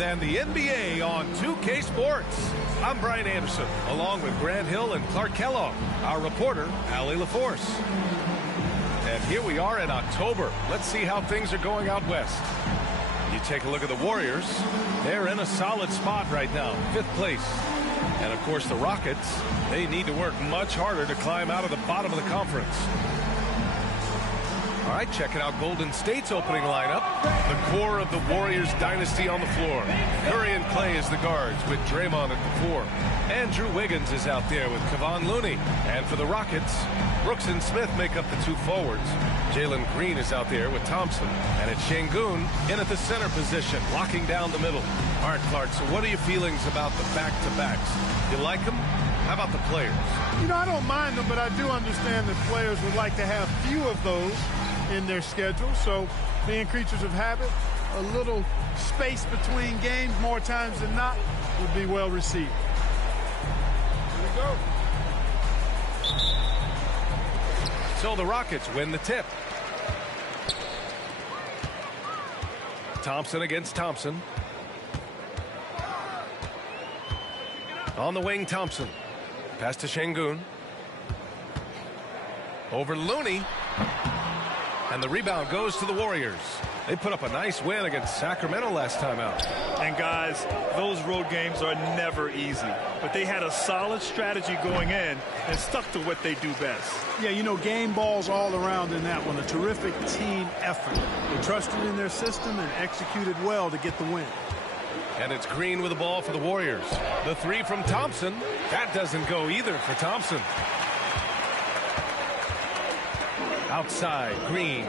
than the NBA on 2K Sports. I'm Brian Anderson, along with Grant Hill and Clark Kellogg, our reporter, Allie LaForce. And here we are in October. Let's see how things are going out west. You take a look at the Warriors. They're in a solid spot right now, 5th place. And, of course, the Rockets, they need to work much harder to climb out of the bottom of the conference. All right, checking out Golden State's opening lineup. The core of the Warriors dynasty on the floor. Curry and Clay as the guards with Draymond at the 4. Andrew Wiggins is out there with Kevon Looney. And for the Rockets, Brooks and Smith make up the 2 forwards. Jalen Green is out there with Thompson. And it's Şengün in at the center position, locking down the middle. All right, Clark, so what are your feelings about the back-to-backs? You like them? How about the players? You know, I don't mind them, but I do understand that players would like to have few of those in their schedule. So being creatures of habit, a little space between games more times than not would be well received. Here we go. So the Rockets win the tip. Thompson against Thompson. On the wing, Thompson. Pass to Şengün. Over to Looney. And the rebound goes to the Warriors. They put up a nice win against Sacramento last time out. And guys, those road games are never easy. But they had a solid strategy going in and stuck to what they do best. Yeah, you know, game balls all around in that one. A terrific team effort. They trusted in their system and executed well to get the win. And it's Green with the ball for the Warriors. The 3 from Thompson. That doesn't go either for Thompson. Outside, Green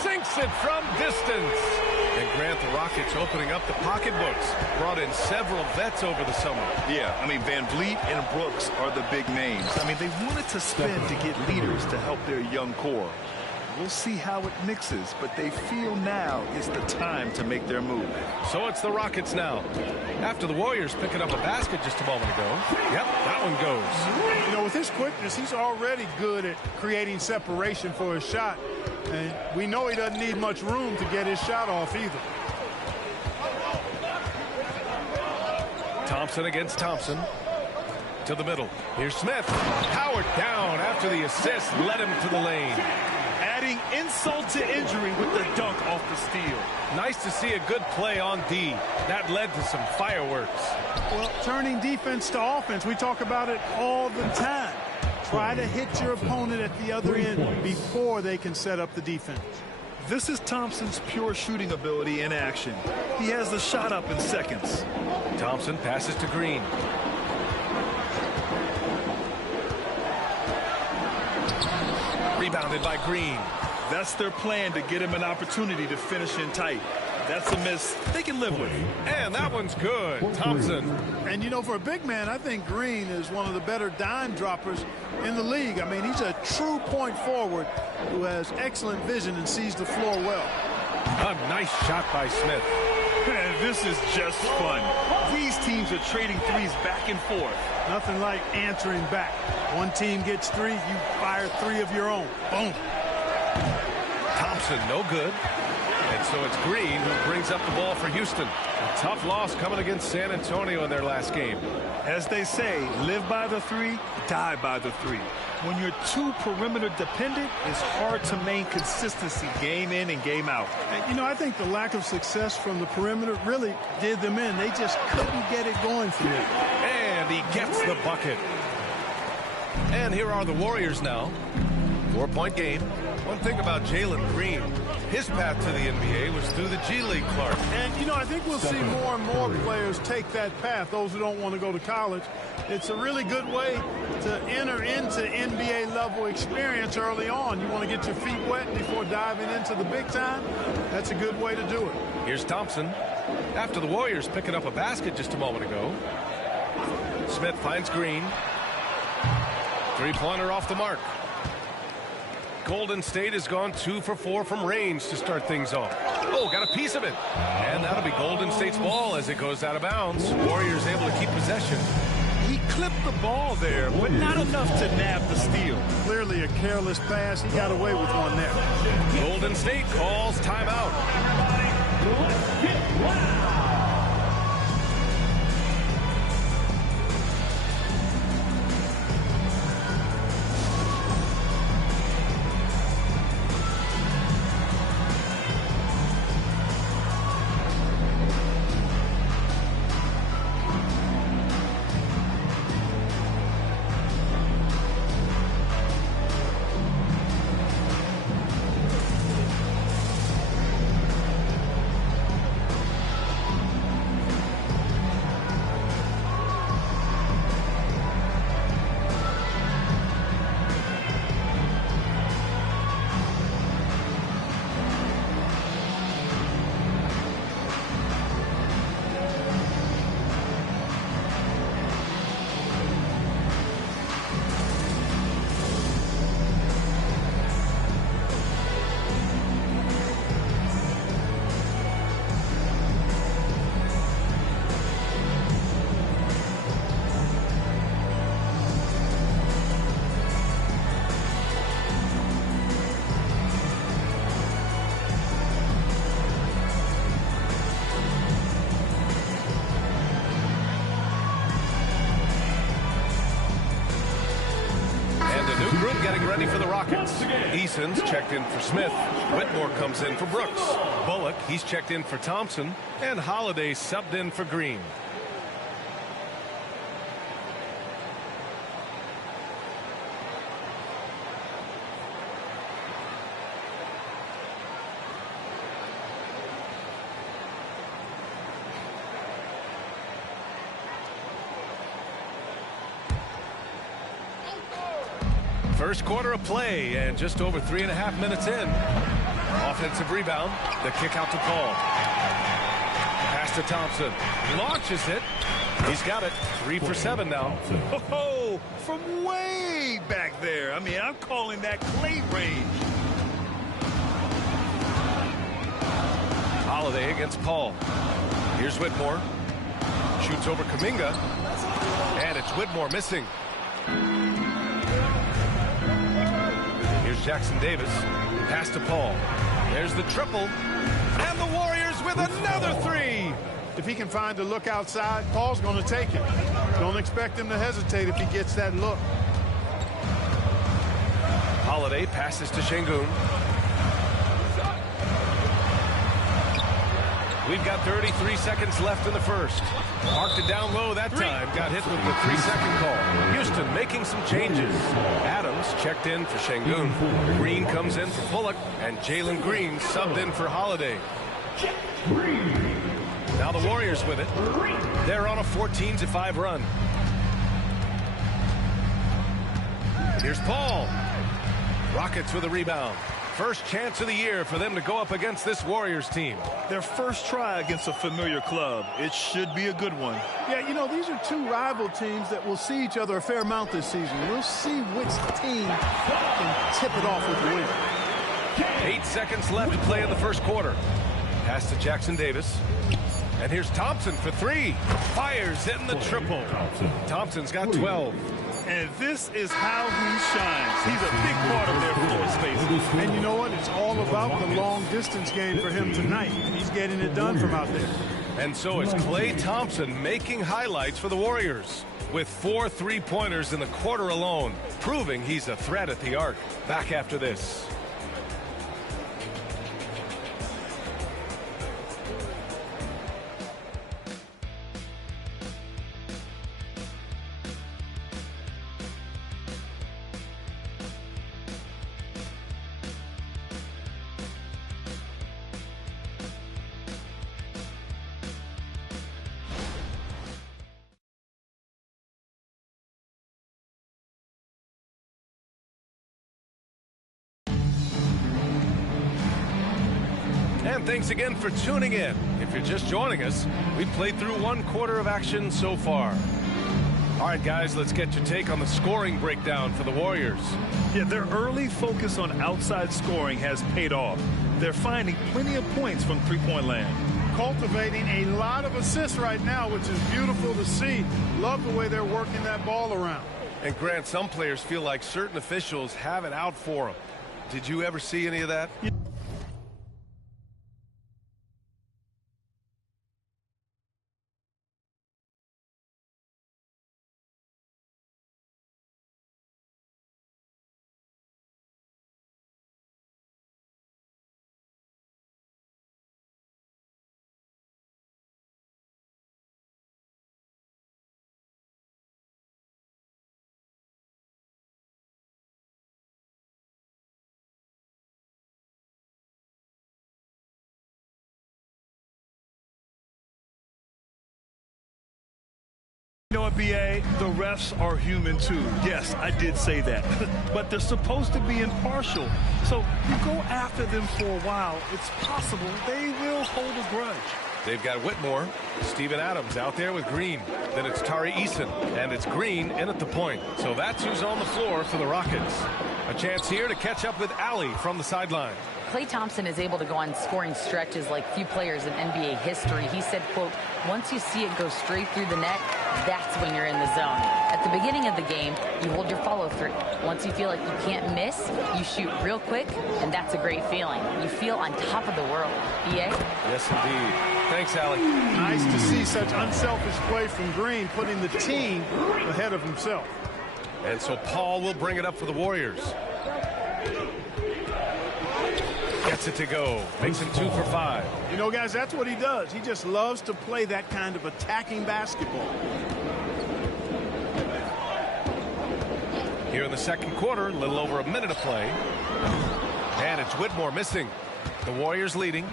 sinks it from distance. And Grant, the Rockets opening up the pocketbooks. Brought in several vets over the summer. Yeah, I mean, Van Vliet and Brooks are the big names. I mean, they wanted to spend to get leaders to help their young core. We'll see how it mixes, but they feel now is the time to make their move. So it's the Rockets now. After the Warriors picking up a basket just a moment ago. Yep, that one goes. You know, with his quickness, he's already good at creating separation for his shot. And we know he doesn't need much room to get his shot off either. Thompson against Thompson. To the middle. Here's Smith. Powered down after the assist led him to the lane. Adding insult to injury with the dunk off the steal. Nice to see a good play on D. That led to some fireworks. Well, turning defense to offense, we talk about it all the time. Try to hit your opponent at the other end before they can set up the defense. This is Thompson's pure shooting ability in action. He has the shot up in seconds. Thompson passes to Green. Rebounded by Green. That's their plan to get him an opportunity to finish in tight. That's a miss they can live with. And that one's good. Thompson. And, you know, for a big man, I think Green is one of the better dime droppers in the league. I mean, he's a true point forward who has excellent vision and sees the floor well. A nice shot by Smith. And this is just fun. These teams are trading threes back and forth. Nothing like answering back. One team gets 3, you fire 3 of your own. Boom. Thompson, no good. And so it's Green who brings up the ball for Houston. A tough loss coming against San Antonio in their last game. As they say, live by the 3, die by the 3. When you're too perimeter dependent, it's hard to maintain consistency game in and game out. And, you know, I think the lack of success from the perimeter really did them in. They just couldn't get it going for them. And he gets the bucket. And here are the Warriors now. 4-point game. One thing about Jalen Green, his path to the NBA was through the G League, Clark. And, you know, I think we'll see more and more players take that path, those who don't want to go to college. It's a really good way to enter into NBA-level experience early on. You want to get your feet wet before diving into the big time? That's a good way to do it. Here's Thompson. After the Warriors picking up a basket just a moment ago. Smith finds Green. Three-pointer off the mark. Golden State has gone 2 for 4 from range to start things off. Oh, got a piece of it. And that'll be Golden State's ball as it goes out of bounds. Warriors able to keep possession. He clipped the ball there, but not enough to nab the steal. Clearly a careless pass. He got away with one there. Golden State calls timeout. ready for the Rockets. Eason's checked in for Smith. Whitmore comes in for Brooks. Bullock, he's checked in for Thompson. And Holiday subbed in for Green. First quarter of play, and just over 3.5 minutes in. Offensive rebound. The kick out to Paul. Pass to Thompson. Launches it. He's got it. 3 for 7 now. Oh, from way back there. I mean, I'm calling that clay range. Holiday against Paul. Here's Whitmore. Shoots over Kuminga. And it's Whitmore missing. Jackson Davis. Pass to Paul. There's the triple. And the Warriors with another 3. If he can find a look outside, Paul's going to take it. Don't expect him to hesitate if he gets that look. Holiday passes to Şengün. We've got 33 seconds left in the first. Marked it down low that time. Got hit with the 3-second call. Houston making some changes. Adams checked in for Şengün. Green comes in for Bullock. And Jalen Green subbed in for Holiday. Now the Warriors with it. They're on a 14-5 run. Here's Paul. Rockets with a rebound. First chance of the year for them to go up against this Warriors team. Their first try against a familiar club. It should be a good one. Yeah, you know, these are two rival teams that will see each other a fair amount this season. We'll see which team can tip it off with the win. 8 seconds left to play in the first quarter. Pass to Jackson Davis. And here's Thompson for 3. Fires in the triple. Thompson's got 12. And this is how he shines. He's a big part of their floor space. And you know what? It's all about the long-distance game for him tonight. He's getting it done from out there. And so is Klay Thompson making highlights for the Warriors with 4 3-pointers in the quarter alone, proving he's a threat at the arc. Back after this. And thanks again for tuning in. If you're just joining us, we've played through 1 quarter of action so far. All right, guys, let's get your take on the scoring breakdown for the Warriors. Yeah, their early focus on outside scoring has paid off. They're finding plenty of points from three-point land. Cultivating a lot of assists right now, which is beautiful to see. Love the way they're working that ball around. And Grant, some players feel like certain officials have it out for them. Did you ever see any of that? You know what, BA? The refs are human too. Yes, I did say that. But they're supposed to be impartial. So you go after them for a while, it's possible they will hold a grudge. They've got Whitmore, Steven Adams out there with Green. Then it's Tari Eason, and it's Green in at the point. So that's who's on the floor for the Rockets. A chance here to catch up with Allie from the sideline. Klay Thompson is able to go on scoring stretches like few players in NBA history. He said, quote, once you see it go straight through the net, that's when you're in the zone. At the beginning of the game, you hold your follow-through. Once you feel like you can't miss, you shoot real quick, and that's a great feeling. You feel on top of the world. BA? Yes, indeed. Thanks, Allie. Nice to see such unselfish play from Green, putting the team ahead of himself. And so Paul will bring it up for the Warriors. Gets it to go. Makes him 2 for 5. You know, guys, that's what he does. He just loves to play that kind of attacking basketball. Here in the second quarter, a little over a minute of play. And it's Whitmore missing. The Warriors leading.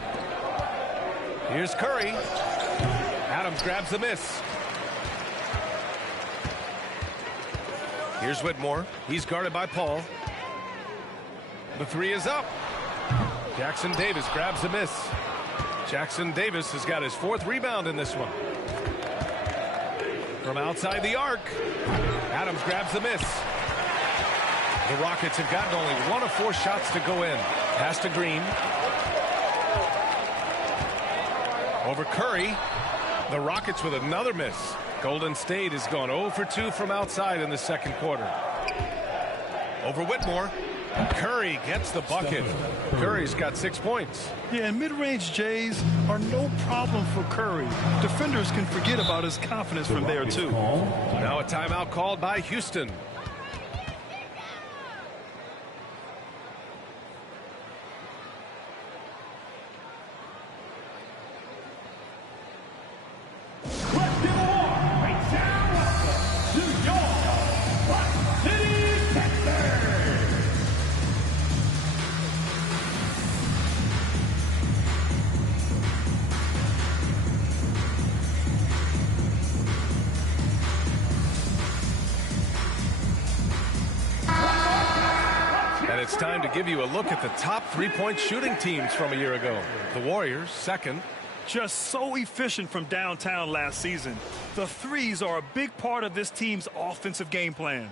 Here's Curry. Adams grabs the miss. Here's Whitmore. He's guarded by Paul. The three is up. Jackson Davis grabs the miss. Jackson Davis has got his 4th rebound in this one. From outside the arc, Adams grabs the miss. The Rockets have gotten only 1 of 4 shots to go in. Pass to Green. Over Curry. The Rockets with another miss. Golden State has gone 0 for 2 from outside in the second quarter. Over Whitmore. Curry gets the bucket. Curry's got 6 points. Yeah, and mid-range Jays are no problem for Curry. Defenders can forget about his confidence from there, too. Now a timeout called by Houston. It's time to give you a look at the top 3-point shooting teams from a year ago. The Warriors, second. Just so efficient from downtown last season. The threes are a big part of this team's offensive game plan.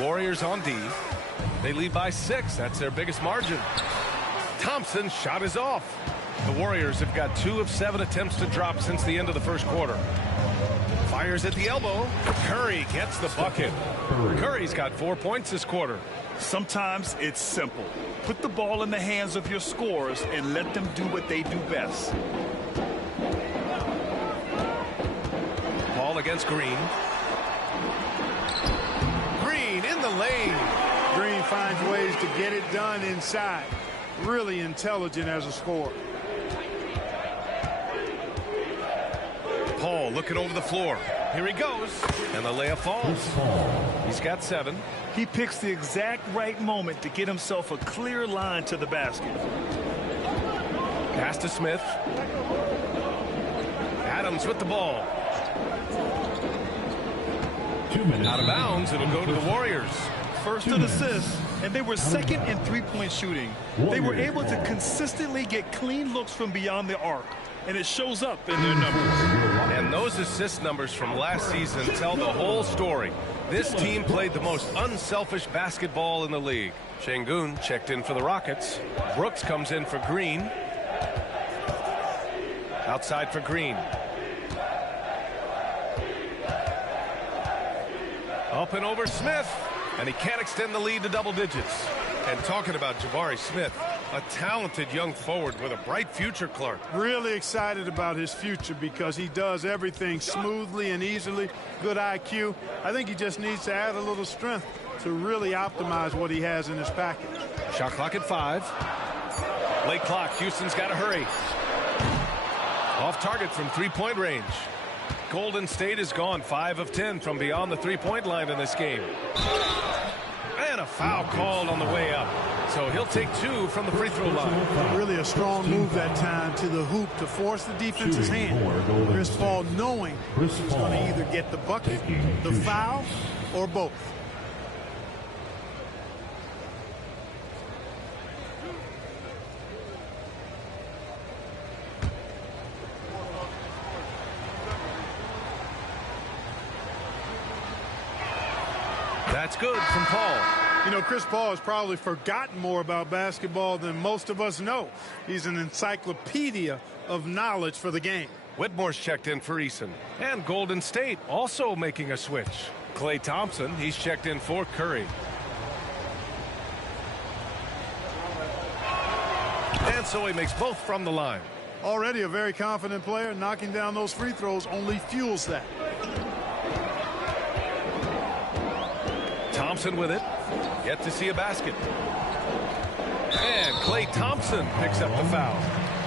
Warriors on D. They lead by 6. That's their biggest margin. Thompson's shot is off. The Warriors have got 2 of 7 attempts to drop since the end of the first quarter. Fires at the elbow. Curry gets the bucket. Curry's got 4 points this quarter. Sometimes it's simple. Put the ball in the hands of your scorers and let them do what they do best. Paul against Green. In the lane. Green finds ways to get it done inside. Really intelligent as a scorer. Paul looking over the floor. Here he goes. And the layup falls. He's got 7. He picks the exact right moment to get himself a clear line to the basket. Pass to Smith. Adams with the ball. Out of bounds. It'll go to the Warriors. First an assist, and they were second in 3-point shooting. They were able to consistently get clean looks from beyond the arc, and it shows up in their numbers. And those assist numbers from last season tell the whole story. This team played the most unselfish basketball in the league. Şengün checked in for the Rockets. Brooks comes in for Green. Outside for Green. Up and over Smith. And he can't extend the lead to double digits. And talking about Jabari Smith, a talented young forward with a bright future, Clark. Really excited about his future because he does everything smoothly and easily. Good IQ. I think he just needs to add a little strength to really optimize what he has in his package. Shot clock at 5. Late clock. Houston's got to hurry. Off target from 3-point range. Golden State has gone 5 of 10 from beyond the 3-point line in this game. And a foul called on the way up. So he'll take 2 from the free throw line. Really a strong move that time to the hoop to force the defense's hand. Chris Paul knowing he's going to either get the bucket, the foul, or both. That's good from Paul. You know, Chris Paul has probably forgotten more about basketball than most of us know. He's an encyclopedia of knowledge for the game. Whitmore's checked in for Eason. And Golden State also making a switch. Klay Thompson, he's checked in for Curry. And so he makes both from the line. Already a very confident player. Knocking down those free throws only fuels that. Thompson with it. Yet to see a basket. And Klay Thompson picks up the foul.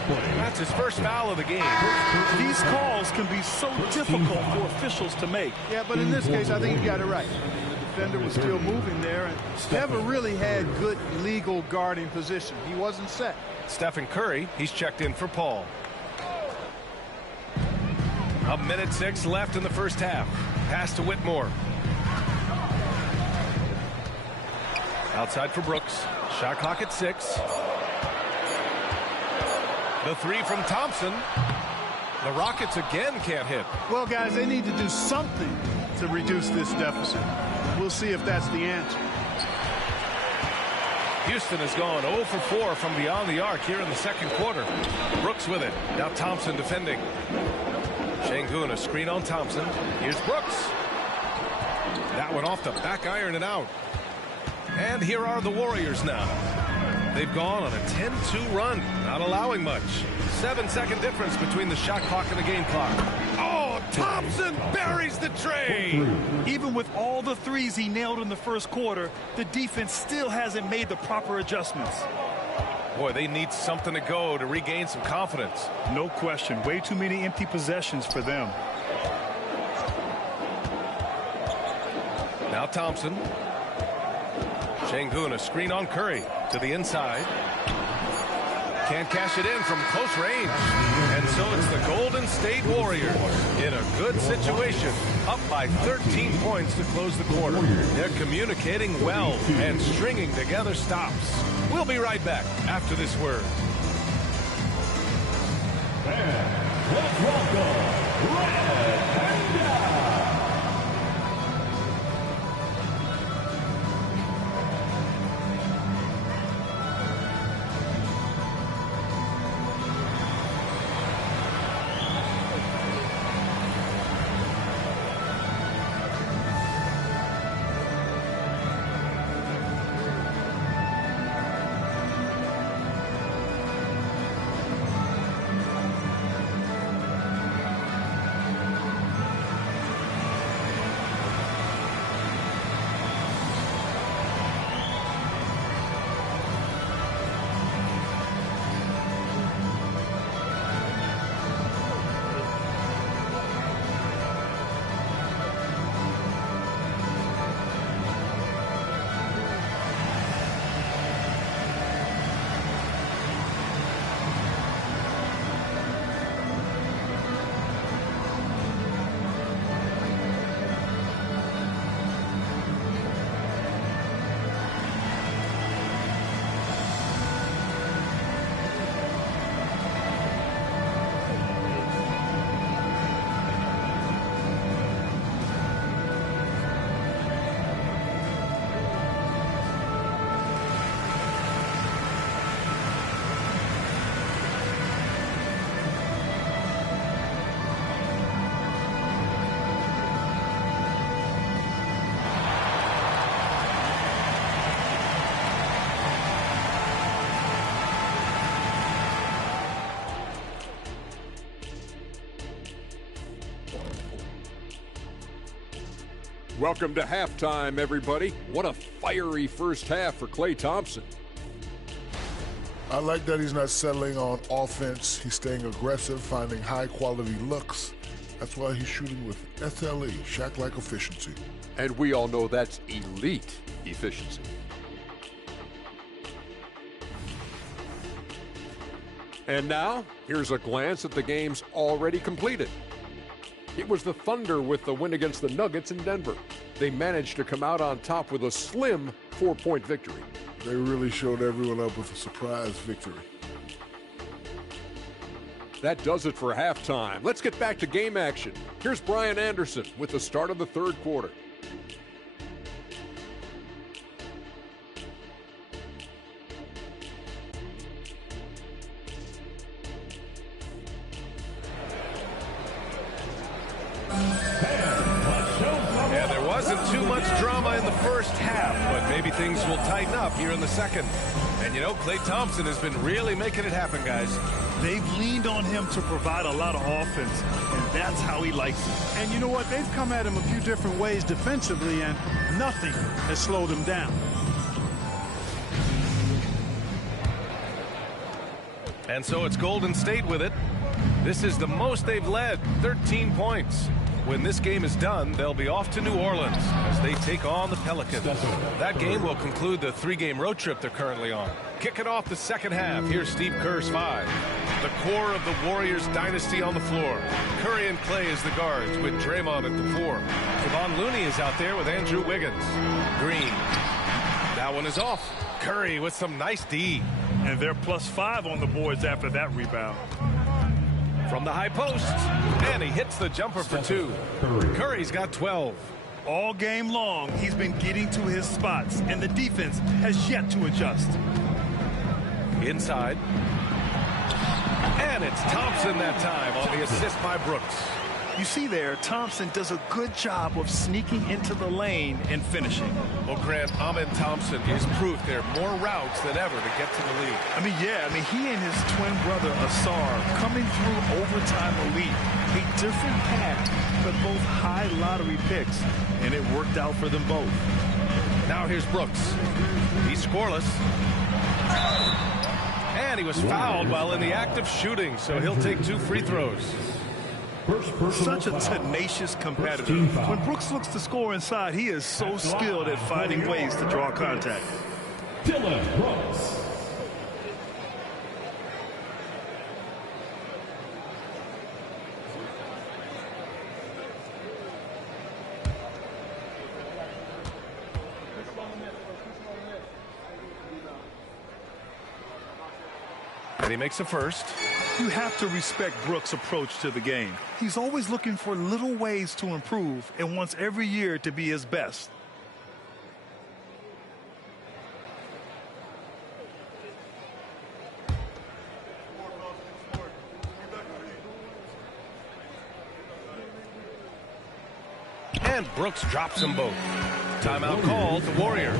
That's his first foul of the game. These calls can be so difficult for officials to make. Yeah, but in this case, I think he got it right. The defender was still moving there and never really had good legal guarding position. He wasn't set. Stephen Curry, he's checked in for Paul. 1:06 left in the first half. Pass to Whitmore. Outside for Brooks. Shot clock at 6. The three from Thompson. The Rockets again can't hit. Well, guys, they need to do something to reduce this deficit. We'll see if that's the answer. Houston has gone 0 for 4 from beyond the arc here in the second quarter. Brooks with it. Now Thompson defending. Şengün, a screen on Thompson. Here's Brooks. That one off the back iron and out. And here are the Warriors now. They've gone on a 10-2 run, not allowing much. 7-second difference between the shot clock and the game clock. Oh, Thompson buries the tray. Even with all the threes he nailed in the first quarter, the defense still hasn't made the proper adjustments. Boy, they need something to go to regain some confidence. No question. Way too many empty possessions for them. Now Thompson. Şengün, a screen on Curry to the inside. Can't cash it in from close range. And so it's the Golden State Warriors in a good situation, up by 13 points to close the quarter. They're communicating well and stringing together stops. We'll be right back after this word. Let's welcome Red Panda. Welcome to halftime, everybody. What a fiery first half for Klay Thompson. I like that he's not settling on offense. He's staying aggressive, finding high-quality looks. That's why he's shooting with SLE, shot-like efficiency. And we all know that's elite efficiency. And now, here's a glance at the games already completed. It was the Thunder with the win against the Nuggets in Denver. They managed to come out on top with a slim 4-point victory. They really showed everyone up with a surprise victory. That does it for halftime. Let's get back to game action. Here's Brian Anderson with the start of the third quarter. wasn't too much drama in the first half, but maybe things will tighten up here in the second. And you know, Klay Thompson has been really making it happen, guys. They've leaned on him to provide a lot of offense, and that's how he likes it. And you know what? They've come at him a few different ways defensively, and nothing has slowed him down. And so it's Golden State with it. This is the most they've led, 13 points. When this game is done, they'll be off to New Orleans as they take on the Pelicans. That game will conclude the 3-game road trip they're currently on. Kicking off the second half, here's Steve Kerr's 5. The core of the Warriors dynasty on the floor. Curry and Klay as the guards with Draymond at the 4. Kevon Looney is out there with Andrew Wiggins. Green. That one is off. Curry with some nice D. And they're +5 on the boards after that rebound. From the high post, and he hits the jumper for 2. Curry's got 12. All game long, he's been getting to his spots, and the defense has yet to adjust. Inside. And it's Thompson that time on the assist by Brooks. You see there, Thompson does a good job of sneaking into the lane and finishing. Well, Grant, Amen Thompson is proof there are more routes than ever to get to the lead. He and his twin brother, Asar, coming through overtime elite. A different path, but both high lottery picks, and it worked out for them both. Now here's Brooks. He's scoreless. And he was fouled while in the act of shooting, so he'll take 2 free throws. Such a tenacious competitor. When Brooks looks to score inside, he is so skilled at finding ways to draw contact. Dylan Brooks. And he makes a first. You have to respect Brooks' approach to the game. He's always looking for little ways to improve and wants every year to be his best. And Brooks drops them both. Timeout called, the Warriors.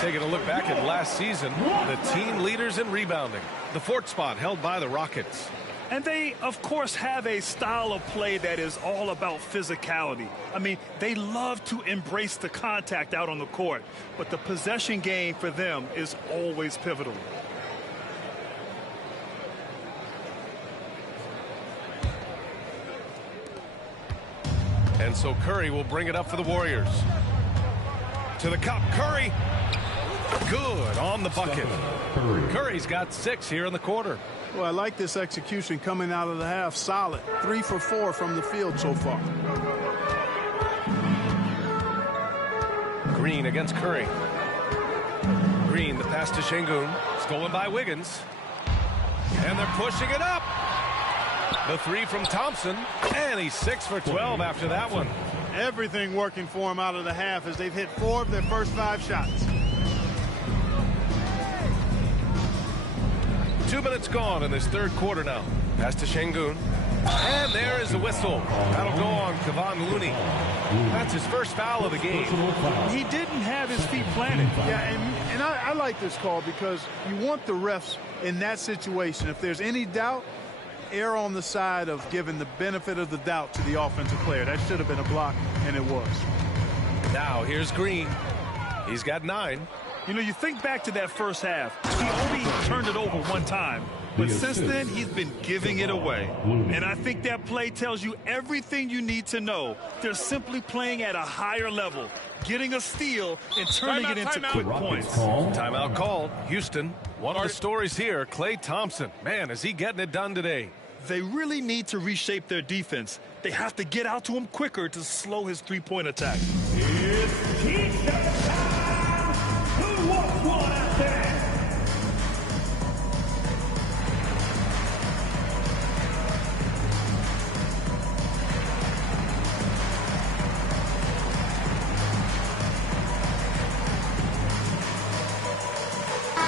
Taking a look back at last season, the team leaders in rebounding. The 4th spot held by the Rockets. And they, of course, have a style of play that is all about physicality. They love to embrace the contact out on the court, but the possession game for them is always pivotal. And so Curry will bring it up for the Warriors. To the cup, Curry. Good on the bucket. Curry's got 6 here in the quarter. Well, I like this execution coming out of the half. Solid. 3 for 4 from the field so far. Green against Curry. Green, the pass to Şengün. Stolen by Wiggins. And they're pushing it up. The 3 from Thompson. And he's 6 for 12 after that one. Everything working for them out of the half as they've hit 4 of their first 5 shots. 2 minutes gone in this third quarter now. Pass to Şengün. And there is the whistle. That'll go on Kevon Looney. That's his first foul of the game. He didn't have his feet planted. Yeah, and I like this call because you want the refs in that situation. If there's any doubt, err on the side of giving the benefit of the doubt to the offensive player. That should have been a block, and it was. Now here's Green. He's got 9. You know, you think back to that first half. He only turned it over 1 time. But since then, he's been giving it away. And I think that play tells you everything you need to know. They're simply playing at a higher level, getting a steal and turning it into quick points. Timeout called. Houston. One of the stories here, Klay Thompson. Man, is he getting it done today. They really need to reshape their defense. They have to get out to him quicker to slow his three-point attack. It's Keith time. Who wants one out there?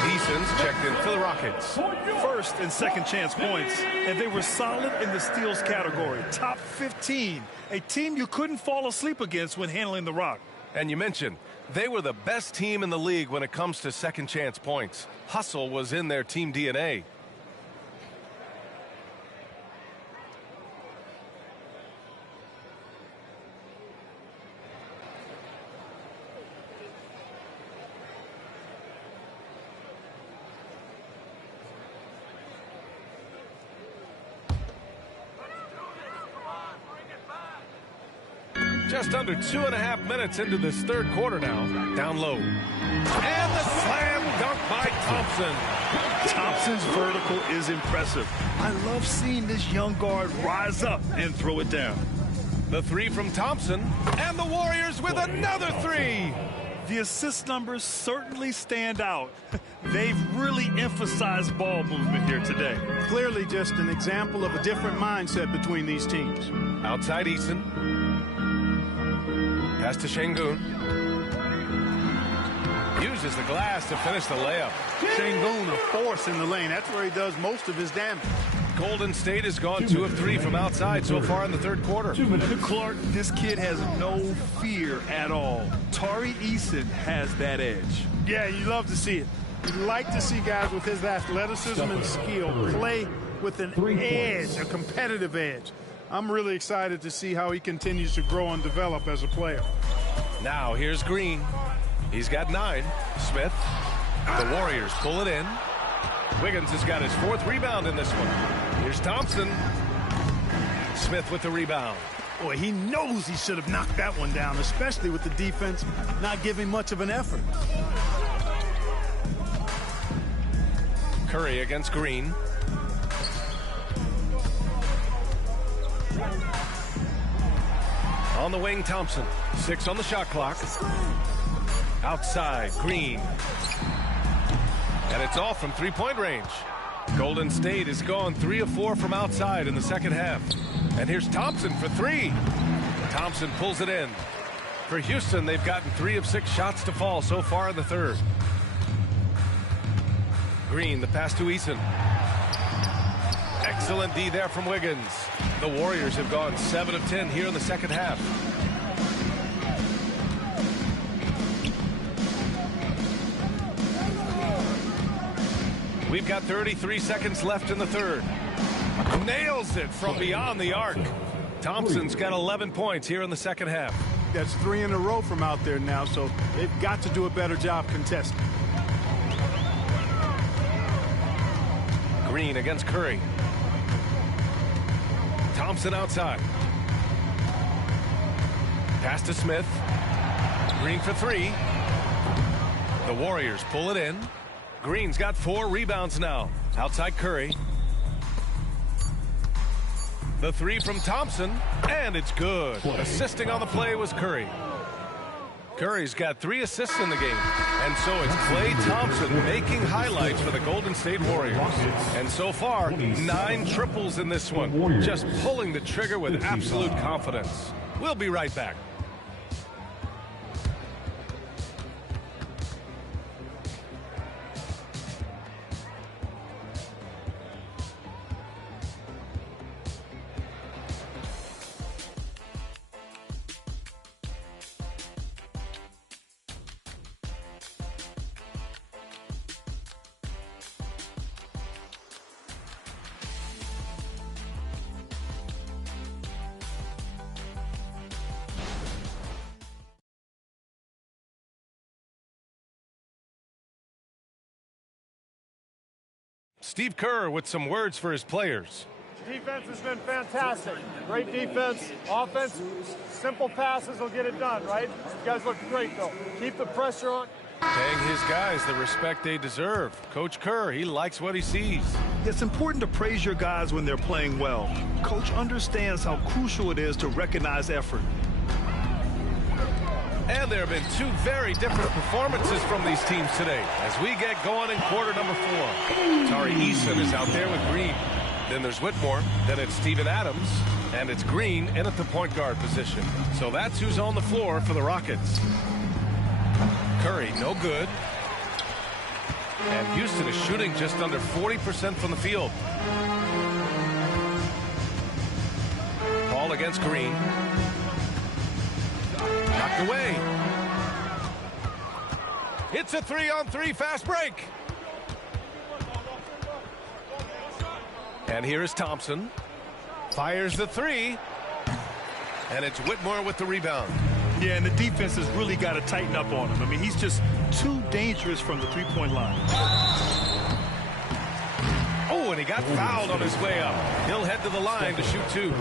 Eason's checked in for the Rockets. First and second chance points, and they were solid in the steals category. Top 15, a team you couldn't fall asleep against when handling the rock. And you mentioned, they were the best team in the league when it comes to second chance points. Hustle was in their team DNA. Just under 2.5 minutes into this third quarter now. Down low. And the slam dunk by Thompson. Thompson's vertical is impressive. I love seeing this young guard rise up and throw it down. The 3 from Thompson. And the Warriors with another 3. The assist numbers certainly stand out. They've really emphasized ball movement here today. Clearly just an example of a different mindset between these teams. Outside Eason. Pass to Şengün. Uses the glass to finish the layup. Şengün, a force in the lane. That's where he does most of his damage. Golden State has gone 2 of 3 from outside so far in the third quarter. Clark, this kid has no fear at all. Tari Eason has that edge. Yeah, you love to see it. You like to see guys with his athleticism and skill play with an edge, a competitive edge. I'm really excited to see how he continues to grow and develop as a player. Now here's Green. He's got 9. Smith. The Warriors pull it in. Wiggins has got his 4th rebound in this one. Here's Thompson. Smith with the rebound. Boy, he knows he should have knocked that one down, especially with the defense not giving much of an effort. Curry against Green. On the wing, Thompson. 6 on the shot clock. Outside, Green. And it's off from three-point range. Golden State has gone 3 of 4 from outside in the second half. And here's Thompson for 3. Thompson pulls it in. For Houston, they've gotten 3 of 6 shots to fall so far in the third. Green, the pass to Eason. Excellent D there from Wiggins. The Warriors have gone 7 of 10 here in the second half. We've got 33 seconds left in the third. Nails it from beyond the arc. Thompson's got 11 points here in the second half. That's 3 in a row from out there now, so they've got to do a better job contesting. Green against Curry. Thompson outside. Pass to Smith. Green for 3. The Warriors pull it in. Green's got 4 rebounds now. Outside Curry. The 3 from Thompson, and it's good. Assisting on the play was Curry. Curry's got 3 assists in the game, and so it's Klay Thompson making highlights for the Golden State Warriors. And so far, 9 triples in this one, just pulling the trigger with absolute confidence. We'll be right back. Steve Kerr with some words for his players. Defense has been fantastic. Great defense. Offense, simple passes will get it done, right? You guys look great, though. Keep the pressure on. Paying his guys the respect they deserve. Coach Kerr, he likes what he sees. It's important to praise your guys when they're playing well. Coach understands how crucial it is to recognize effort. And there have been two very different performances from these teams today as we get going in quarter number 4. Tari Eason is out there with Green. Then there's Whitmore, then it's Steven Adams, and it's Green in at the point guard position. So that's who's on the floor for the Rockets. Curry, no good. And Houston is shooting just under 40% from the field. Paul against Green. Knocked away. It's a 3-on-3 fast break. And here is Thompson. Fires the 3. And it's Whitmore with the rebound. Yeah, and the defense has really got to tighten up on him. I mean, he's just too dangerous from the three-point line. Oh, and he got fouled on his way up. He'll head to the line to shoot 2.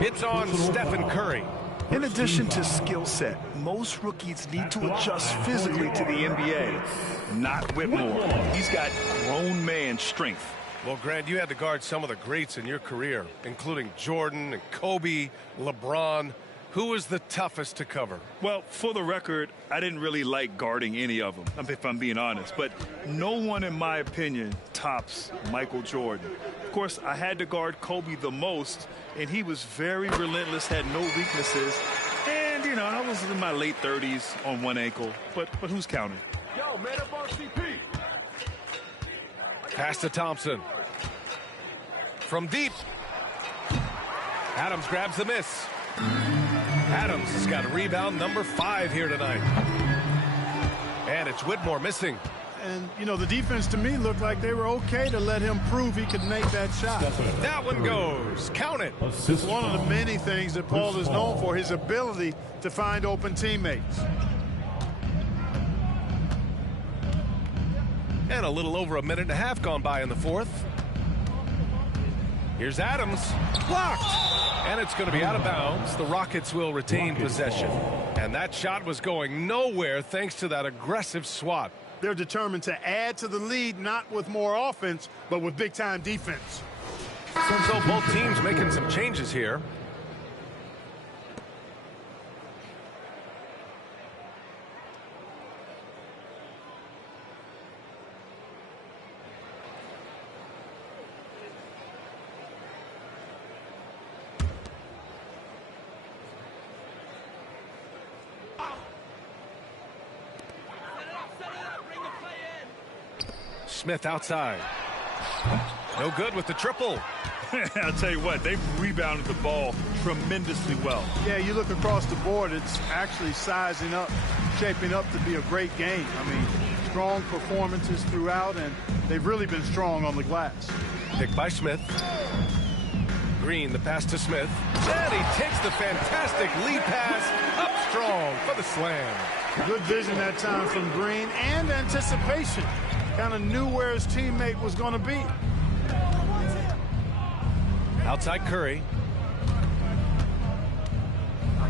It's on Stephen Curry. In addition to skill set, most rookies need to adjust physically to the NBA. Not Whitmore. He's got grown man strength. Well, Grant, you had to guard some of the greats in your career, including Jordan and Kobe, LeBron. Who was the toughest to cover? Well, for the record, I didn't really like guarding any of them, if I'm being honest. But no one, in my opinion, tops Michael Jordan. Of course, I had to guard Kobe the most, and he was very relentless, had no weaknesses. And, you know, I was in my late 30s on one ankle. But who's counting? Yo, man up on CP. Pass to Thompson. From deep. Adams grabs the miss. Adams has got rebound number 5 here tonight. And it's Whitmore missing. And, you know, the defense to me looked like they were okay to let him prove he could make that shot. That one goes. Count it. It's one of the many things that Paul is known for, his ability to find open teammates. And a little over a minute and a half gone by in the 4th. Here's Adams. Blocked. And it's going to be out of bounds. The Rockets will retain possession. And that shot was going nowhere thanks to that aggressive swat. They're determined to add to the lead, not with more offense, but with big-time defense. So both teams making some changes here. Smith outside. No good with the triple. I'll tell you what, they've rebounded the ball tremendously well. Yeah, you look across the board, it's actually sizing up, shaping up to be a great game. I mean, strong performances throughout, and they've really been strong on the glass. Picked by Smith. Green, the pass to Smith. And he takes the fantastic lead pass up strong for the slam. Good vision that time from Green and anticipation. Kind of knew where his teammate was going to be. Outside Curry.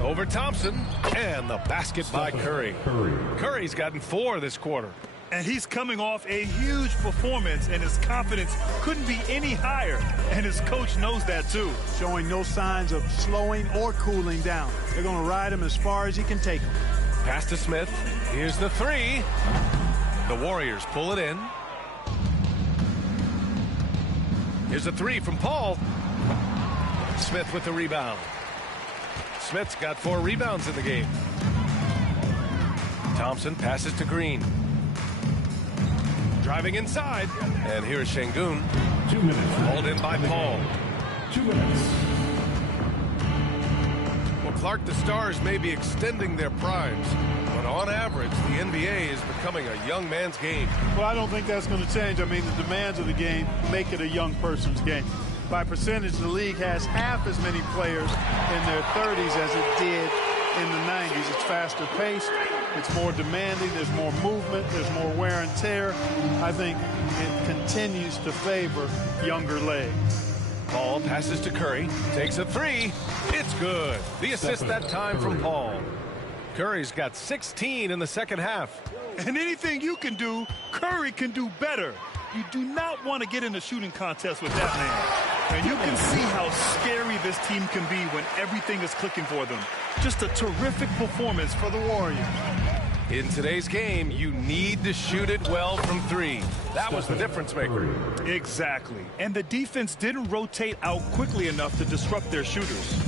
Over Thompson. And the basket by Curry. Curry's gotten 4 this quarter. And he's coming off a huge performance, and his confidence couldn't be any higher. And his coach knows that, too. Showing no signs of slowing or cooling down. They're going to ride him as far as he can take him. Pass to Smith. Here's the 3. The Warriors pull it in. Here's a 3 from Paul. Smith with the rebound. Smith's got 4 rebounds in the game. Thompson passes to Green. Driving inside. And here's Şengün. 2 minutes. Hauled in by Paul. 2 minutes. Well, Clark, the Stars may be extending their primes, but on average, the NBA is becoming a young man's game. Well, I don't think that's going to change. I mean, the demands of the game make it a young person's game. By percentage, the league has half as many players in their 30s as it did in the 90s. It's faster paced. It's more demanding. There's more movement. There's more wear and tear. I think it continues to favor younger legs. Paul passes to Curry. Takes a three. It's good. The assist that time from Paul. Curry's got 16 in the second half. And anything you can do, Curry can do better. You do not want to get in a shooting contest with that man. And you can see how scary this team can be when everything is clicking for them. Just a terrific performance for the Warriors. In today's game, you need to shoot it well from three. That was the difference maker. Exactly. And the defense didn't rotate out quickly enough to disrupt their shooters.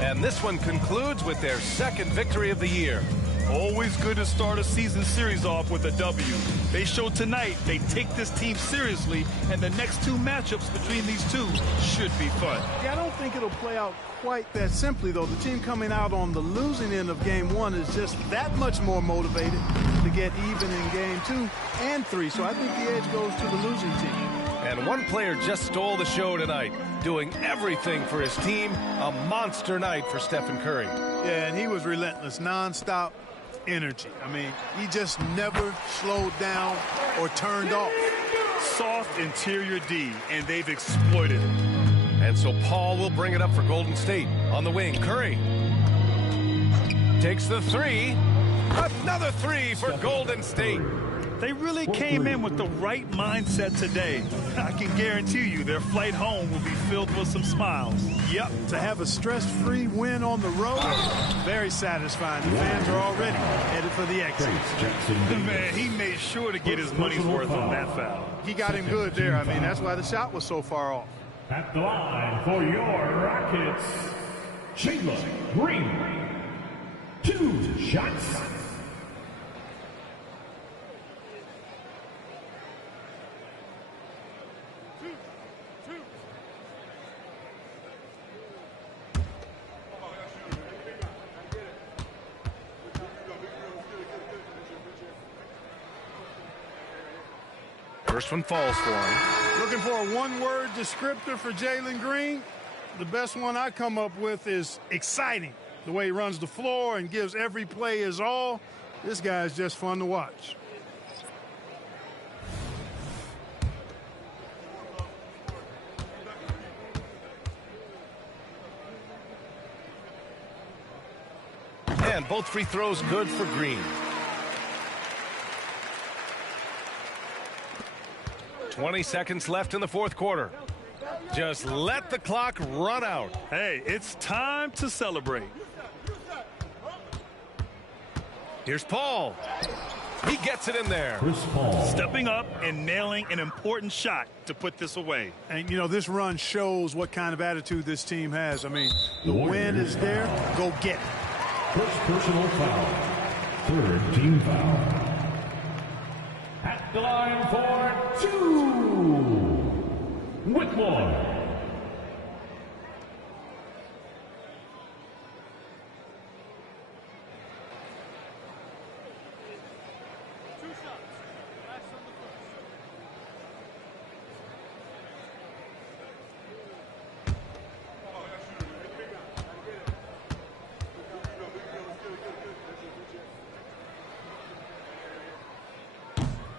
And this one concludes with their second victory of the year. Always good to start a season series off with a W. They showed tonight they take this team seriously, and the next two matchups between these two should be fun. Yeah, I don't think it'll play out quite that simply, though. The team coming out on the losing end of game one is just that much more motivated to get even in game 2 and 3. So I think the edge goes to the losing team. And one player just stole the show tonight, doing everything for his team. A monster night for Stephen Curry. Yeah, and he was relentless, nonstop energy. I mean, he just never slowed down or turned off. Soft interior D, and they've exploited it. And so Paul will bring it up for Golden State. On the wing, Curry takes the three. Another three for Golden State. They really came in with the right mindset today. I can guarantee you their flight home will be filled with some smiles. Yep, to have a stress-free win on the road, very satisfying. The fans are already headed for the exit. Man, he made sure to get his money's worth on that foul. He got him good there. I mean, that's why the shot was so far off. At the line for your Rockets, Jalen Green. 2 shots. First one falls for him. Looking for a one-word descriptor for Jalen Green? The best one I come up with is exciting. The way he runs the floor and gives every play his all. This guy is just fun to watch. And both free throws good for Green. 20 seconds left in the fourth quarter. Just let the clock run out. Hey, it's time to celebrate. Here's Paul. He gets it in there. Stepping up and nailing an important shot to put this away. And, you know, this run shows what kind of attitude this team has. I mean, the win is there. Go get it. First personal foul. Third team foul. At the line for 2. Whitmore.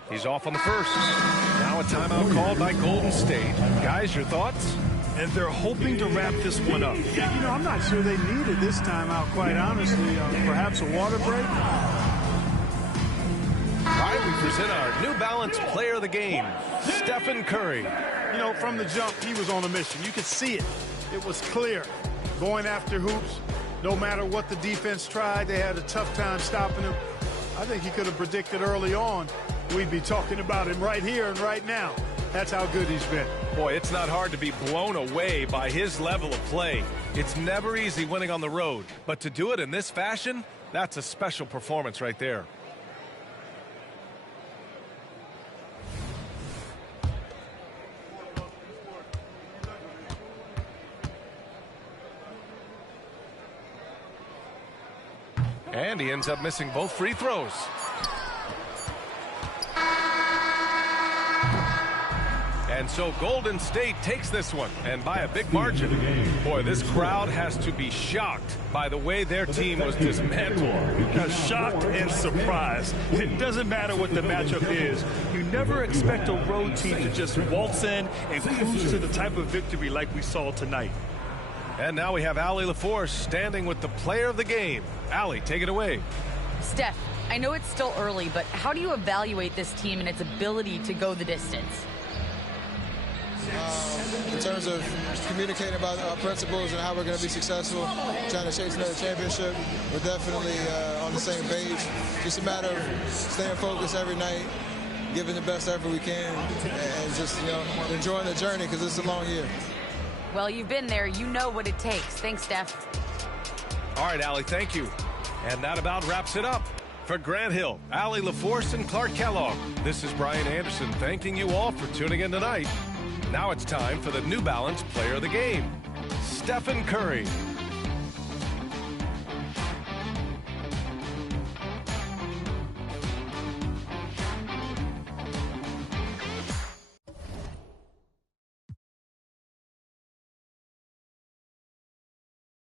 He's off on the first. Now a timeout called by Golden State. Guys, your thoughts? And they're hoping to wrap this one up. Yeah, you know, I'm not sure they needed this timeout, quite honestly. Perhaps a water break? All right, we present our New Balance player of the game, Stephen Curry. You know, from the jump, he was on a mission. You could see it. It was clear. Going after hoops, no matter what the defense tried, they had a tough time stopping him. I think he could have predicted early on we'd be talking about him right here and right now. That's how good he's been. Boy, it's not hard to be blown away by his level of play. It's never easy winning on the road, but to do it in this fashion, that's a special performance right there. And he ends up missing both free throws. And so Golden State takes this one, and by a big margin. Boy, this crowd has to be shocked by the way their team was dismantled. Shocked and surprised. It doesn't matter what the matchup is. You never expect a road team to just waltz in and cruise to the type of victory like we saw tonight. And now we have Allie LaForce standing with the player of the game. Allie, take it away. Steph, I know it's still early, but how do you evaluate this team and its ability to go the distance? In terms of communicating about our principles and how we're going to be successful, trying to chase another championship, we're definitely on the same page. Just a matter of staying focused every night, giving the best effort we can, and just enjoying the journey because it's a long year. Well, you've been there. You know what it takes. Thanks, Steph. All right, Allie, thank you. And that about wraps it up. For Grant Hill, Allie LaForce, and Clark Kellogg, this is Brian Anderson thanking you all for tuning in tonight. Now it's time for the New Balance Player of the Game, Stephen Curry.